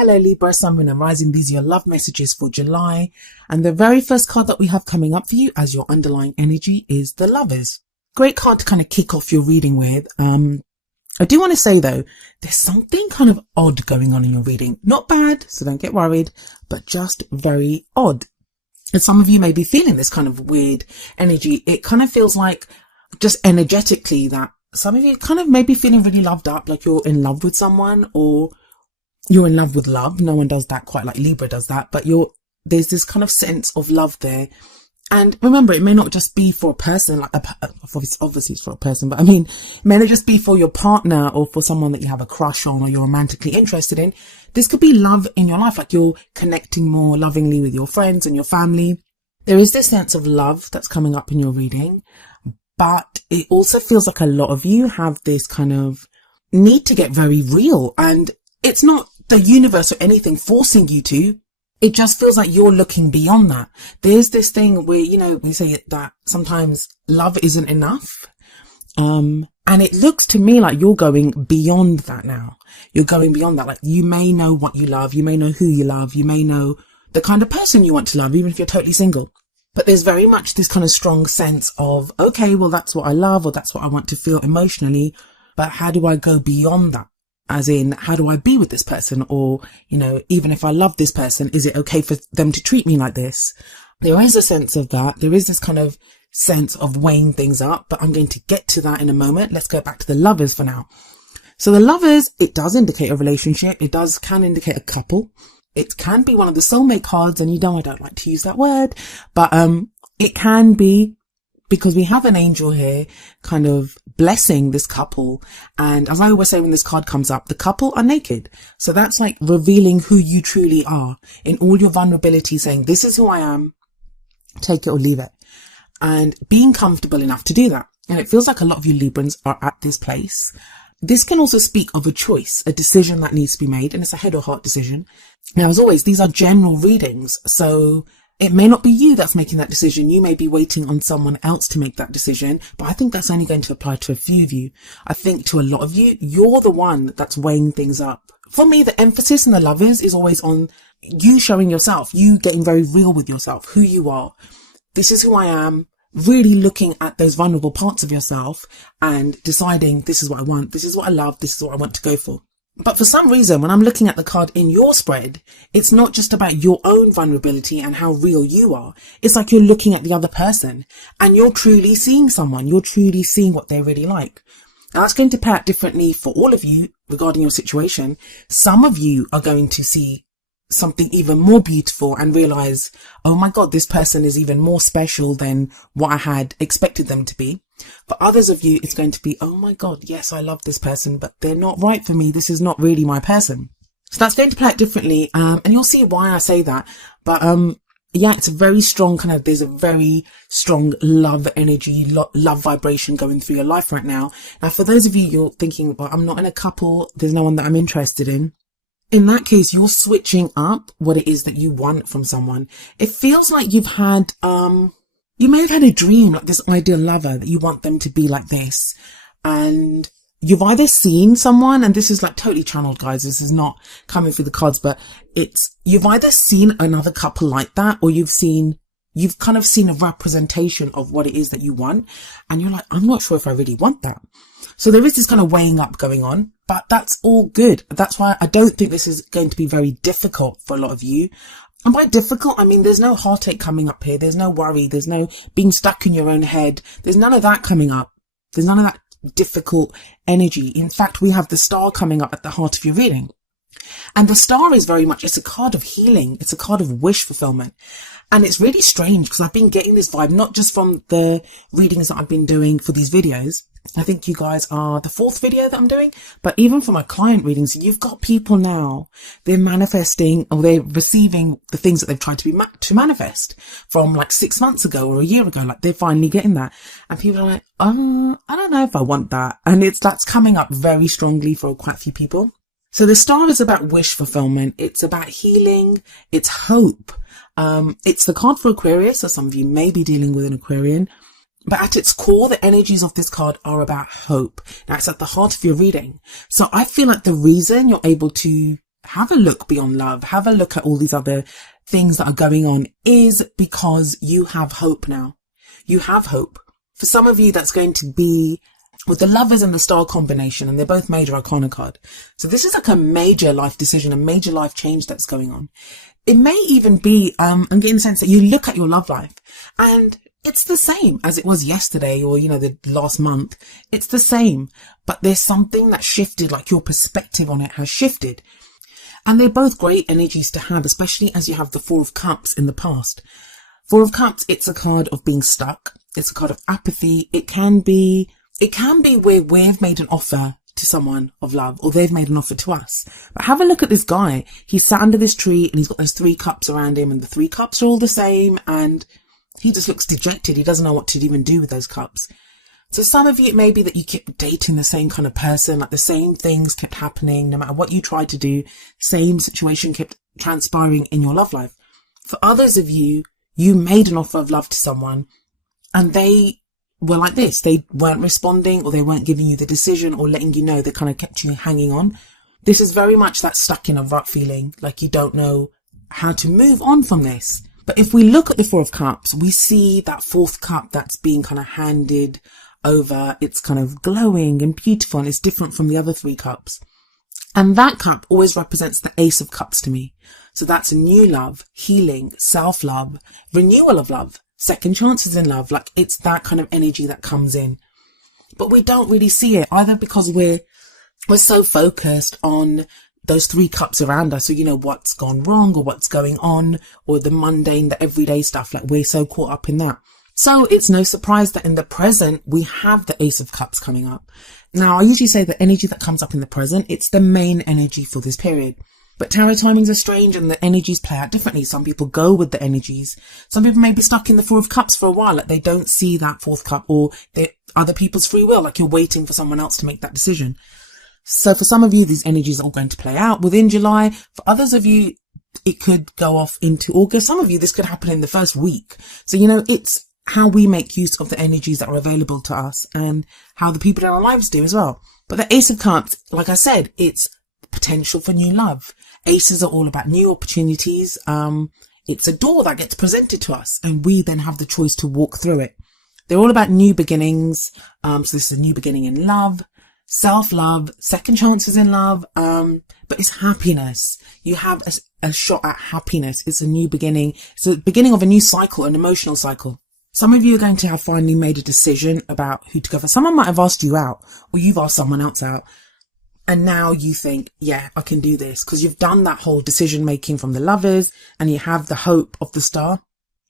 Hello Libra, Sun, Moon and Rising. These are your love messages for July. And the very first card that we have coming up for you as your underlying energy is the Lovers. Great card to kind of kick off your reading with. I do want to say though, there's something kind of odd going on in your reading. Not bad, so don't get worried, but just very odd. And some of you may be feeling this kind of weird energy. It kind of feels like just energetically that some of you kind of may be feeling really loved up, like you're in love with someone or you're in love with love. No one does that quite like Libra does that, but there's this kind of sense of love there. And remember, it may not just be for a person, like obviously it's for a person, but I mean, it may not just be for your partner or for someone that you have a crush on or you're romantically interested in. This could be love in your life, like you're connecting more lovingly with your friends and your family. There is this sense of love that's coming up in your reading, but it also feels like a lot of you have this kind of need to get very real, and it's not the universe or anything forcing you to. It just feels like you're looking beyond that. There's this thing where, we say that sometimes love isn't enough. And it looks to me like you're going beyond that now. You're going beyond that. Like you may know what you love. You may know who you love. You may know the kind of person you want to love, even if you're totally single. But there's very much this kind of strong sense of, okay, well, that's what I love, or that's what I want to feel emotionally. But how do I go beyond that? As in, how do I be with this person? Or, even if I love this person, is it okay for them to treat me like this? There is a sense of that. There is this kind of sense of weighing things up, but I'm going to get to that in a moment. Let's go back to the Lovers for now. So the Lovers, it does indicate a relationship. It can indicate a couple. It can be one of the soulmate cards, and I don't like to use that word, but it can be, because we have an angel here kind of blessing this couple. And as I always say, when this card comes up, the couple are naked. So that's like revealing who you truly are in all your vulnerability, saying, this is who I am, take it or leave it. And being comfortable enough to do that. And it feels like a lot of you Librans are at this place. This can also speak of a choice, a decision that needs to be made, and it's a head or heart decision. Now, as always, these are general readings, so it may not be you that's making that decision. You may be waiting on someone else to make that decision, but I think that's only going to apply to a few of you. I think to a lot of you, you're the one that's weighing things up. For me, the emphasis in the Lovers is always on you showing yourself, you getting very real with yourself, who you are. This is who I am, really looking at those vulnerable parts of yourself and deciding, this is what I want, this is what I love, this is what I want to go for. But for some reason, when I'm looking at the card in your spread, it's not just about your own vulnerability and how real you are. It's like you're looking at the other person and you're truly seeing someone. You're truly seeing what they're really like. Now, that's going to play out differently for all of you regarding your situation. Some of you are going to see something even more beautiful and realize, oh my God, this person is even more special than what I had expected them to be. For others of you, it's going to be, oh my God, yes, I love this person, but they're not right for me. This is not really my person. So that's going to play out differently. And you'll see why I say that. But, yeah, it's a very strong there's a very strong love energy, love vibration going through your life right now. Now, for those of you, you're thinking, well, I'm not in a couple. There's no one that I'm interested in. In that case, you're switching up what it is that you want from someone. It feels like you've had, you may have had a dream, like this ideal lover, that you want them to be like this. And you've either seen someone, and this is like totally channeled, guys. This is not coming through the cards, but you've either seen another couple like that, or you've kind of seen a representation of what it is that you want. And you're like, I'm not sure if I really want that. So there is this kind of weighing up going on, but that's all good. That's why I don't think this is going to be very difficult for a lot of you. And by difficult, I mean, there's no heartache coming up here. There's no worry. There's no being stuck in your own head. There's none of that coming up. There's none of that difficult energy. In fact, we have the Star coming up at the heart of your reading. And the Star is very much, it's a card of healing. It's a card of wish fulfillment. And it's really strange because I've been getting this vibe, not just from the readings that I've been doing for these videos. I think you guys are the 4th video that I'm doing, but even for my client readings, you've got people now, they're manifesting or they're receiving the things that they've tried to manifest from like 6 months ago or a year ago. Like they're finally getting that. And people are like, I don't know if I want that. And that's coming up very strongly for quite a few people. So the Star is about wish fulfillment. It's about healing. It's hope. It's the card for Aquarius. So some of you may be dealing with an Aquarian. But at its core, the energies of this card are about hope. Now, it's at the heart of your reading. So I feel like the reason you're able to have a look beyond love, have a look at all these other things that are going on, is because you have hope now. You have hope. For some of you, that's going to be with the Lovers and the Star combination, and they're both major arcana card. So this is like a major life decision, a major life change that's going on. It may even be, I'm getting the sense that you look at your love life and it's the same as it was yesterday or, the last month. It's the same, but there's something that shifted, like your perspective on it has shifted. And they're both great energies to have, especially as you have the Four of Cups in the past. Four of Cups, it's a card of being stuck. It's a card of apathy. It can be where we've made an offer to someone of love, or they've made an offer to us. But have a look at this guy. He's sat under this tree and he's got those 3 cups around him, and the 3 cups are all the same, and he just looks dejected. He doesn't know what to even do with those cups. So some of you, it may be that you kept dating the same kind of person, like the same things kept happening, no matter what you tried to do, same situation kept transpiring in your love life. For others of you, you made an offer of love to someone and they were like this. They weren't responding, or they weren't giving you the decision or letting you know. They kind of kept you hanging on. This is very much that stuck in a rut feeling, like you don't know how to move on from this. But if we look at the Four of Cups, we see that 4th cup that's being kind of handed over. It's kind of glowing and beautiful, and it's different from the other 3 cups. And that cup always represents the Ace of Cups to me. So that's new love, healing, self-love, renewal of love, second chances in love. Like, it's that kind of energy that comes in. But we don't really see it, either because we're so focused on those 3 cups around us. So, what's gone wrong or what's going on, or the mundane, the everyday stuff. Like, we're so caught up in that. So it's no surprise that in the present, we have the Ace of Cups coming up. Now, I usually say the energy that comes up in the present, it's the main energy for this period. But tarot timings are strange and the energies play out differently. Some people go with the energies. Some people may be stuck in the 4 of Cups for a while, like they don't see that 4th cup, or they're other people's free will, like you're waiting for someone else to make that decision. So for some of you, these energies are going to play out within July. For others of you, it could go off into August. Some of you, this could happen in the first week. So, it's how we make use of the energies that are available to us and how the people in our lives do as well. But the Ace of Cups, like I said, it's potential for new love. Aces are all about new opportunities. It's a door that gets presented to us and we then have the choice to walk through it. They're all about new beginnings. So this is a new beginning in love, self-love, second chances in love. But it's happiness. You have a shot at happiness. It's a new beginning. It's the beginning of a new cycle, an emotional cycle. Some of you are going to have finally made a decision about who to go for. Someone might have asked you out, or you've asked someone else out. And now you think, yeah, I can do this, because you've done that whole decision making from the Lovers and you have the hope of the Star.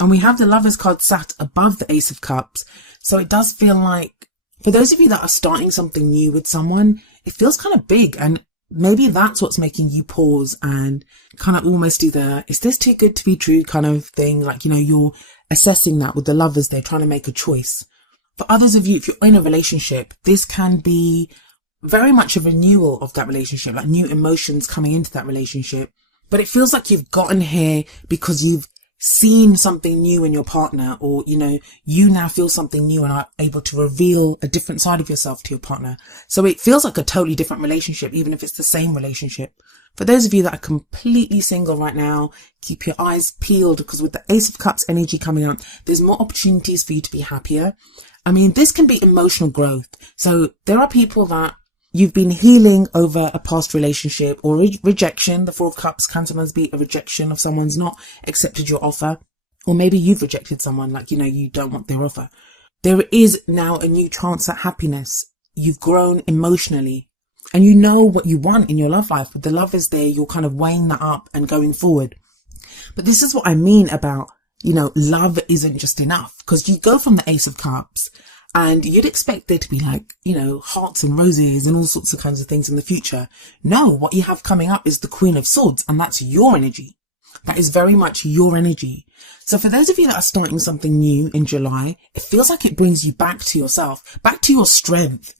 And we have the Lovers card sat above the Ace of Cups. So it does feel like, for those of you that are starting something new with someone, it feels kind of big. And maybe that's what's making you pause and kind of almost do the, is this too good to be true kind of thing? Like, you're assessing that with the Lovers. They're trying to make a choice. For others of you, if you're in a relationship, this can be very much a renewal of that relationship, like new emotions coming into that relationship. But it feels like you've gotten here because you've seen something new in your partner, or, you now feel something new and are able to reveal a different side of yourself to your partner. So it feels like a totally different relationship, even if it's the same relationship. For those of you that are completely single right now, keep your eyes peeled, because with the Ace of Cups energy coming up, there's more opportunities for you to be happier. I mean, this can be emotional growth. So there are people that you've been healing over a past relationship or rejection. The 4 of Cups can sometimes be a rejection of someone's not accepted your offer. Or maybe you've rejected someone, like, you don't want their offer. There is now a new chance at happiness. You've grown emotionally and you know what you want in your love life. With the Lovers there, you're kind of weighing that up and going forward. But this is what I mean about, love isn't just enough, because you go from the Ace of Cups and you'd expect there to be like, hearts and roses and all sorts of kinds of things in the future. No, what you have coming up is the Queen of Swords, and that's your energy. That is very much your energy. So for those of you that are starting something new in July, it feels like it brings you back to yourself, back to your strength.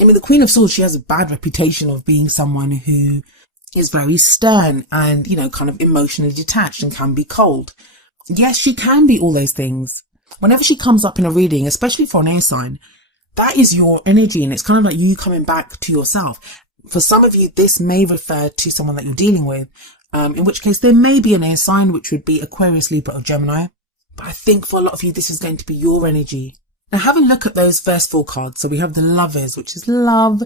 I mean, the Queen of Swords, she has a bad reputation of being someone who is very stern and, kind of emotionally detached and can be cold. Yes, she can be all those things. Whenever she comes up in a reading, especially for an air sign, that is your energy, and it's kind of like you coming back to yourself. For some of you, this may refer to someone that you're dealing with, in which case there may be an air sign, which would be Aquarius, Libra, or Gemini. But I think for a lot of you, this is going to be your energy. Now have a look at those first 4 cards. So we have the Lovers, which is love,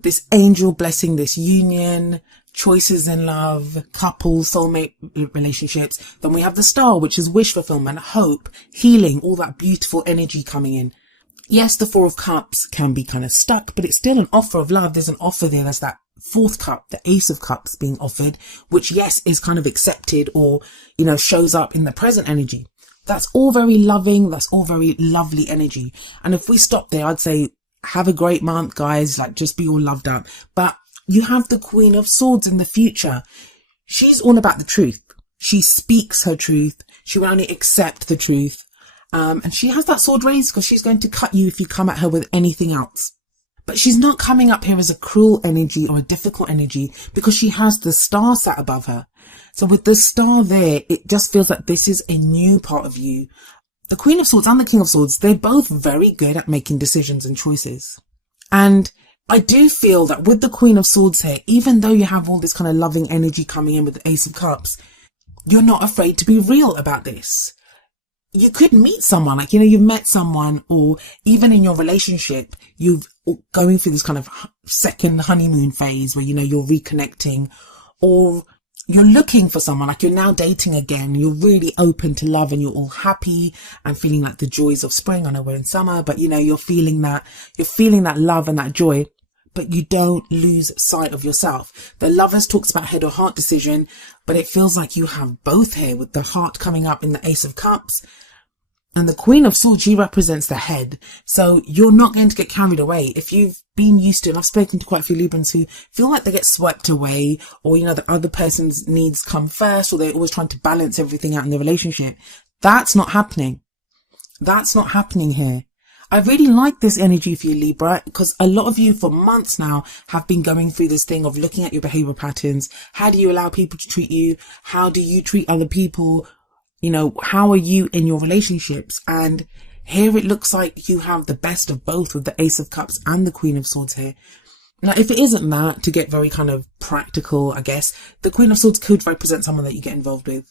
this angel blessing, this union, choices in love, couple, soulmate relationships. Then we have the Star, which is wish fulfillment, hope, healing, all that beautiful energy coming in. Yes, the 4 of Cups can be kind of stuck, but it's still an offer of love. There's an offer there. There's that 4th cup, the Ace of Cups being offered, which yes, is kind of accepted or, shows up in the present energy. That's all very loving. That's all very lovely energy. And if we stop there, I'd say have a great month, guys. Like, just be all loved up. But you have the Queen of Swords in the future. She's all about the truth. She speaks her truth. She will only accept the truth. And she has that sword raised because she's going to cut you if you come at her with anything else. But she's not coming up here as a cruel energy or a difficult energy because she has the Star sat above her. So with the Star there, it just feels like this is a new part of you. The Queen of Swords and the King of Swords, they're both very good at making decisions and choices. And I do feel that with the Queen of Swords here, even though you have all this kind of loving energy coming in with the Ace of Cups, you're not afraid to be real about this. You could meet someone, like, you've met someone, or even in your relationship, you're going through this kind of second honeymoon phase where, you're reconnecting, or you're looking for someone, like you're now dating again. You're really open to love and you're all happy and feeling like the joys of spring. I know we're in summer, but you're feeling that love and that joy, but you don't lose sight of yourself. The Lovers talks about head or heart decision, but it feels like you have both here with the heart coming up in the Ace of Cups. And the Queen of Swords, she represents the head. So you're not going to get carried away. If you've been used to, and I've spoken to quite a few Librans who feel like they get swept away, or, the other person's needs come first, or they're always trying to balance everything out in the relationship. That's not happening. That's not happening here. I really like this energy for you, Libra, because a lot of you for months now have been going through this thing of looking at your behavior patterns. How do you allow people to treat you? How do you treat other people? How are you in your relationships? And here it looks like you have the best of both with the Ace of Cups and the Queen of Swords here. Now, if it isn't that, to get very kind of practical, I guess, the Queen of Swords could represent someone that you get involved with.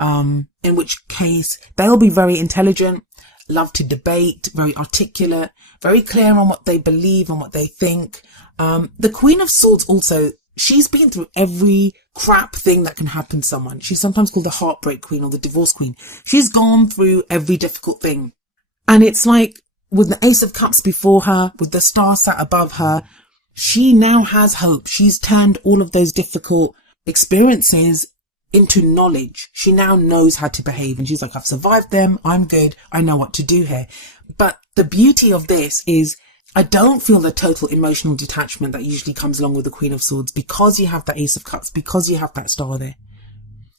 In which case they'll be very intelligent, love to debate, very articulate, very clear on what they believe and what they think. The Queen of Swords also, she's been through every crap thing that can happen to someone. She's sometimes called the heartbreak queen or the divorce queen. She's gone through every difficult thing. And it's like with the Ace of Cups before her, with the Star sat above her, she now has hope. She's turned all of those difficult experiences into knowledge. She now knows how to behave. And she's like, I've survived them. I'm good. I know what to do here. But the beauty of this is I don't feel the total emotional detachment that usually comes along with the Queen of Swords because you have that Ace of Cups, because you have that Star there.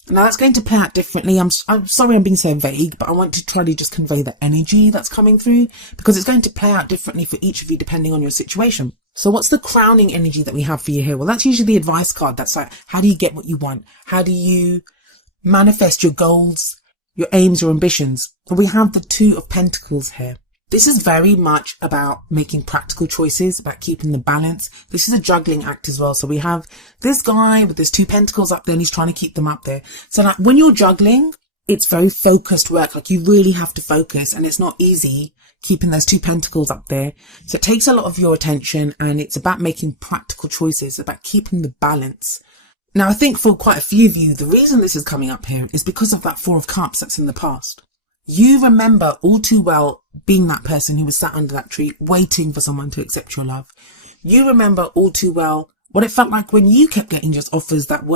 Now that's going to play out differently. I'm sorry I'm being so vague, but I want to try to just convey the energy that's coming through because it's going to play out differently for each of you depending on your situation. So what's the crowning energy that we have for you here? Well, that's usually the advice card. That's like, how do you get what you want? How do you manifest your goals, your aims, your ambitions? Well, we have the Two of Pentacles here. This is very much about making practical choices, about keeping the balance. This is a juggling act as well. So we have this guy with his 2 pentacles up there and he's trying to keep them up there. So like when you're juggling, it's very focused work. Like you really have to focus and it's not easy keeping those 2 pentacles up there. So it takes a lot of your attention and it's about making practical choices, about keeping the balance. Now, I think for quite a few of you, the reason this is coming up here is because of that 4 of Cups that's in the past. You remember all too well being that person who was sat under that tree waiting for someone to accept your love. You remember all too well what it felt like when you kept getting just offers that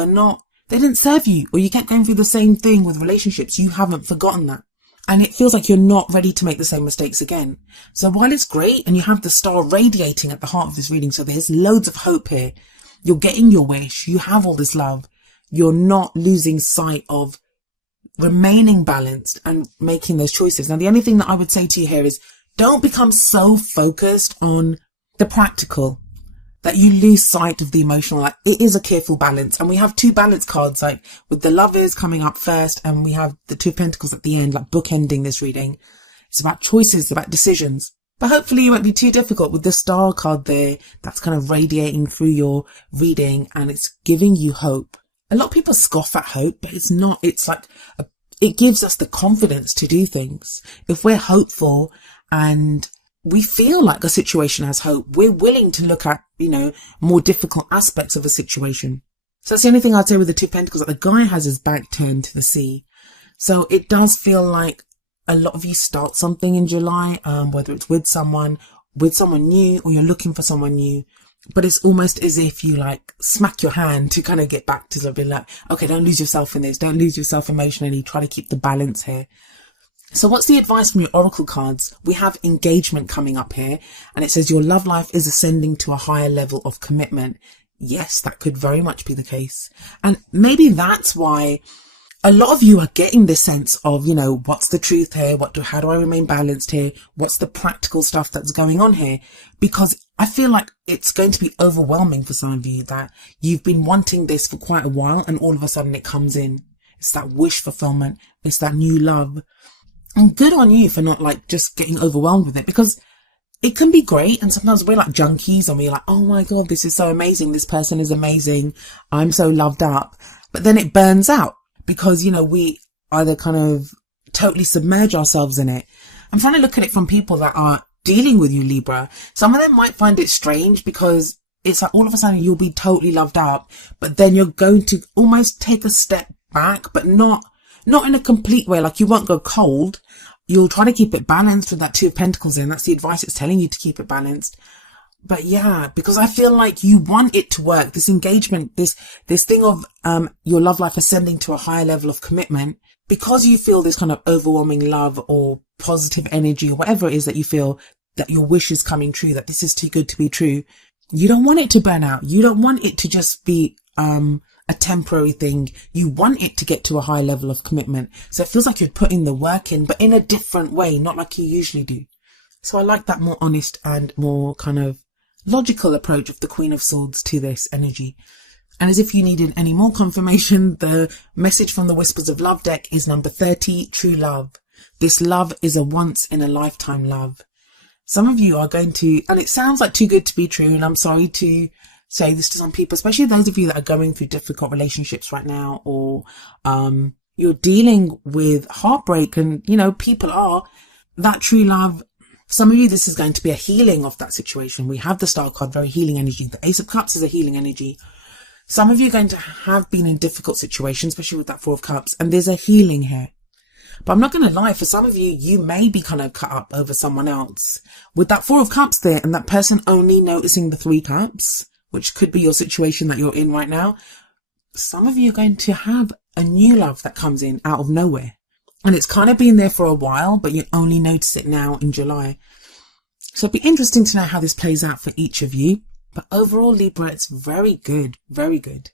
they didn't serve you, or you kept going through the same thing with relationships. You haven't forgotten that. And it feels like you're not ready to make the same mistakes again. So while it's great and you have the Star radiating at the heart of this reading, so there's loads of hope here. You're getting your wish. You have all this love. You're not losing sight of remaining balanced and making those choices. Now, the only thing that I would say to you here is don't become so focused on the practical that you lose sight of the emotional. Like, it is a careful balance. And we have 2 balance cards, like with the Lovers coming up first, and we have the 2 Pentacles at the end, like bookending this reading. It's about choices, about decisions. But hopefully it won't be too difficult with the star card there. That's kind of radiating through your reading and it's giving you hope. A lot of people scoff at hope, but it's not. It's like, it gives us the confidence to do things. If we're hopeful and we feel like a situation has hope, we're willing to look at, more difficult aspects of a situation. So that's the only thing I'd say with the Two of Pentacles, that the guy has his back turned to the sea. So it does feel like a lot of you start something in July, whether it's with someone new, or you're looking for someone new. But it's almost as if you like smack your hand to kind of get back to something like, okay, don't lose yourself in this. Don't lose yourself emotionally. Try to keep the balance here. So what's the advice from your oracle cards? We have engagement coming up here, and it says your love life is ascending to a higher level of commitment. Yes, that could very much be the case. And maybe that's why a lot of you are getting this sense of, what's the truth here? How do I remain balanced here? What's the practical stuff that's going on here? Because I feel like it's going to be overwhelming for some of you, that you've been wanting this for quite a while and all of a sudden it comes in. It's that wish fulfillment. It's that new love. And good on you for not like just getting overwhelmed with it, because it can be great. And sometimes we're like junkies and we're like, oh my God, this is so amazing. This person is amazing. I'm so loved up. But then it burns out because, we either kind of totally submerge ourselves in it. I'm trying to look at it from people that are dealing with you, Libra. Some of them might find it strange because it's like all of a sudden you'll be totally loved up, but then you're going to almost take a step back, but not in a complete way. Like you won't go cold. You'll try to keep it balanced with that Two of Pentacles in. That's the advice it's telling you, to keep it balanced. But yeah, because I feel like you want it to work. This engagement, this thing of your love life ascending to a higher level of commitment, because you feel this kind of overwhelming love or positive energy or whatever it is that you feel, that your wish is coming true, that this is too good to be true. You don't want it to burn out. You don't want it to just be a temporary thing. You want it to get to a high level of commitment. So it feels like you're putting the work in, but in a different way, not like you usually do. So I like that more honest and more kind of logical approach of the Queen of Swords to this energy. And as if you needed any more confirmation, the message from the Whispers of Love deck is number 30, true love. This love is a once in a lifetime love. Some of you are going to, and it sounds like too good to be true, and I'm sorry to say this to some people, especially those of you that are going through difficult relationships right now, or you're dealing with heartbreak, and people are that true love. Some of you, this is going to be a healing of that situation. We have the Star card, very healing energy. The Ace of Cups is a healing energy. Some of you are going to have been in difficult situations, especially with that Four of Cups, and there's a healing here. But I'm not going to lie, for some of you, you may be kind of cut up over someone else. With that Four of Cups there, and that person only noticing the Three Cups, which could be your situation that you're in right now, some of you are going to have a new love that comes in out of nowhere. And it's kind of been there for a while, but you only notice it now in July. So it'll be interesting to know how this plays out for each of you. But overall, Libra, it's very good. Very good.